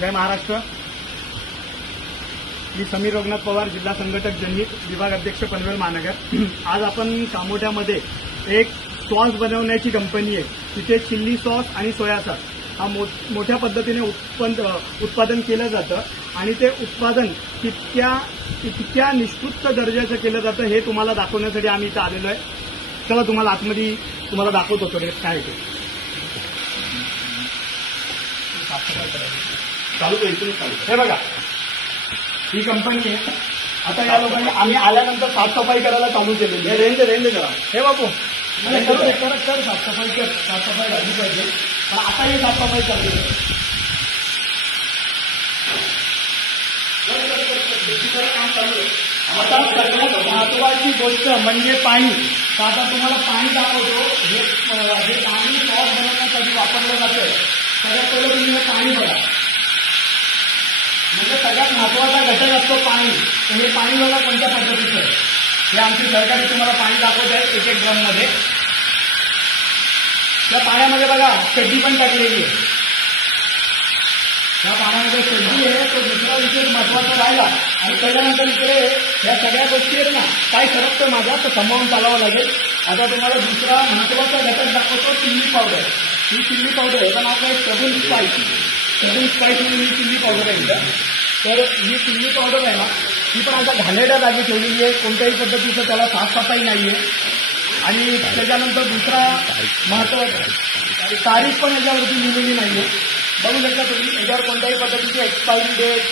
जय महाराष्ट्र. मी समीर रघुनाथ पवार, जिल्हा संघटक जनहित, विभाग अध्यक्ष पनवेल महानगर. आज आपण कामोठ्यामध्ये एक सॉस बनवण्याची कंपनी आहे. तिथे चिल्ली सॉस आणि सोया सॉस हा मोठ्या पद्धतीने उत्पादन केलं जातं आणि ते उत्पादन कितक्या निष्कृत दर्जाचं केलं जातं हे तुम्हाला दाखवण्यासाठी आम्ही इथं आलेलो आहे. चला तुम्हाला आतमध्ये तुम्हाला दाखवतो थोडे काय ते चालू हे बघा, ही कंपनी आहे. आता या लोकांनी आम्ही आल्यानंतर साफसफाई करायला चालू केलेली आहे. रेंज करा. हे बापू कर साफसफाई झाली पाहिजे, पण आता ही साफसफाई चालू आहे. काम चालू आहे. आता सगळ्यात महत्वाची गोष्ट म्हणजे पाणी. तर आता तुम्हाला पाणी दाखवतो. हे पाणी सॉस बनवण्यासाठी वापरलं जातं. सगळ्यात पहिलं तुम्ही हे पाणी बघा. म्हणजे सगळ्यात महत्वाचा घटक असतो पाणी. तर हे पाणी बघा कोणत्या पद्धतीचं आहे. हे आमची सरकारी तुम्हाला पाणी दाखवत आहे एक ड्रममध्ये. त्या पाण्यामध्ये बघा चड्डी पण टाकलेली आहे. त्या पाण्यामध्ये चड्डी आहे. तो दुसरा विषय महत्वाचा राहिला. आणि त्याच्यानंतर इकडे ह्या सगळ्या गोष्टी आहेत ना, काय सरकतं माझा तर सांभाळून चालावं लागेल. आता तुम्हाला दुसरा महत्वाचा घटक दाखवतो, चिल्ली पावडर. ही चिल्ली पावडर याचं नाव काय, सेबुन स्पाइस म्हणून ही चिल्ली पावडर आहे. तर ही चिल्ली पावडर आहे ना, ही पण आता घाणेरड्या जागी ठेवलेली आहे. कोणत्याही पद्धतीचं त्याला साफसफाई नाही आहे. आणि त्याच्यानंतर दुसरा महत्वाचा तारीख पण याच्यावरती लिहिलेली नाही आहे. बघू शकता तुम्ही, याच्यावर कोणत्याही पद्धतीची एक्सपायरी डेट